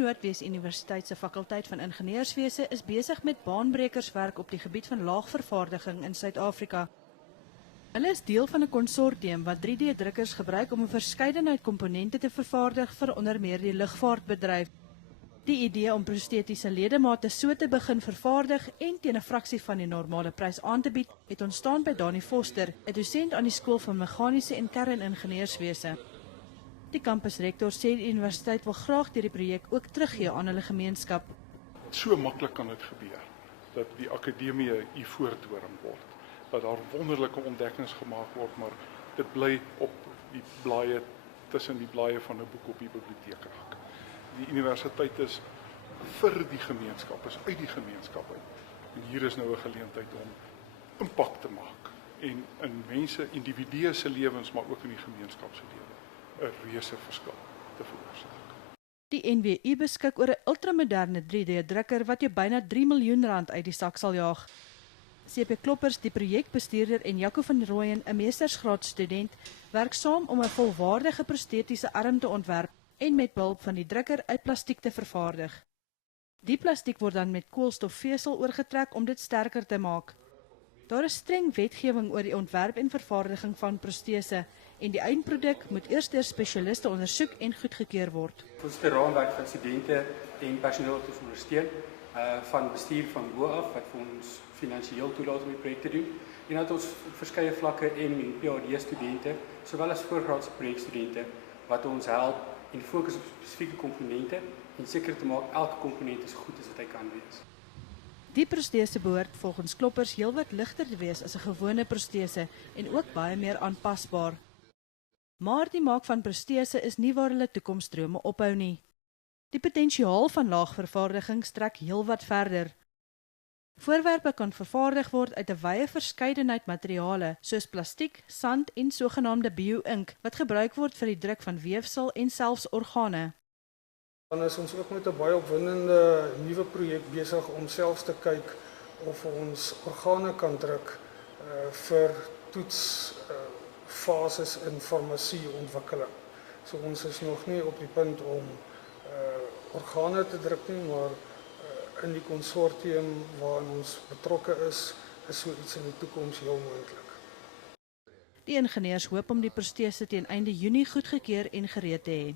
Noordwes Universiteit se fakulteit van ingenieurswese is besig met baanbrekerswerk op die gebied van laagvervaardiging in Suid-Afrika. Hulle is deel van 'n konsortium wat 3D-drukkers gebruik om 'n verskeidenheid komponente te vervaardig vir onder meer die lugvaartbedryf. Die idee om prostetiese ledemate so te begin vervaardig en teen 'n fraksie van die normale prys aan te bied, het ontstaan by Dani Foster, 'n dosent aan die skool van meganiese en kerningenieurswese. Die kampusrektor sê die universiteit wil graag deur die projek ook teruggee aan hulle gemeenskap. So maklik kan dit gebeur, dat die akademie hier voortdorm word, dat daar wonderlike ontdekkings gemaak word, maar dit bly op die blaaie, tussen die blaaie van 'n boek op die biblioteekrak. Die universiteit is vir die gemeenskap, is uit die gemeenskap uit. En hier is nou 'n geleentheid om impak te maak, en in mense, individue se lewens, maar ook in die gemeenskap se lewe, 'n reuse verskil te veroorsaak. Die NWU beskik oor 'n ultramoderne 3D-drukker wat jou byna R3 miljoen uit die sak sal jaag. CP Kloppers, die projekbestuurder, en Jaco van Rooyen, 'n meestersgraadstudent, werk saam om 'n volwaardige prostetiese arm te ontwerp en met behulp van die drukker uit plastiek te vervaardig. Die plastiek word dan met koolstofvesel oorgetrek om dit sterker te maak. Daar is streng wetgewing oor die ontwerp en vervaardiging van protese en die eindproduk moet eers deur spesialiste ondersoek en goedgekeur word. Ons het 'n raamwerk van studente en personeel wat ons ondersteun, van bestuur van bo af wat vir ons finansiëel toelaat om die projek te doen, en dat ons op verskeie vlakke en PhD-studente sowel as voorgraadse projekstudente wat ons help en fokus op spesifieke komponente en seker te maak elke komponent is goed as wat hy kan wees. Die protese behoort volgens Kloppers heelwat ligter te wees as 'n gewone protese en ook baie meer aanpasbaar. Maar die maak van protese is nie waar hulle toekomsdrome ophou nie. Die potensiaal van laagvervaardiging strek heelwat verder. Voorwerpe kan vervaardig word uit 'n wye verskeidenheid materiale soos plastiek, sand en sogenaamde bio-ink wat gebruik word vir die druk van weefsel en selfs organe. Dan is ons ook met 'n baie opwindende nuwe projek besig om selfs te kyk of ons organe kan druk vir toetsfases in farmasieontwikkeling. So ons is nog nie op die punt om organe te druk nie, maar in die konsortium waarin ons betrokke is so iets in die toekoms heel moontlik. Die ingenieurs hoop om die protese teen einde Junie goedgekeur en gereed te hê.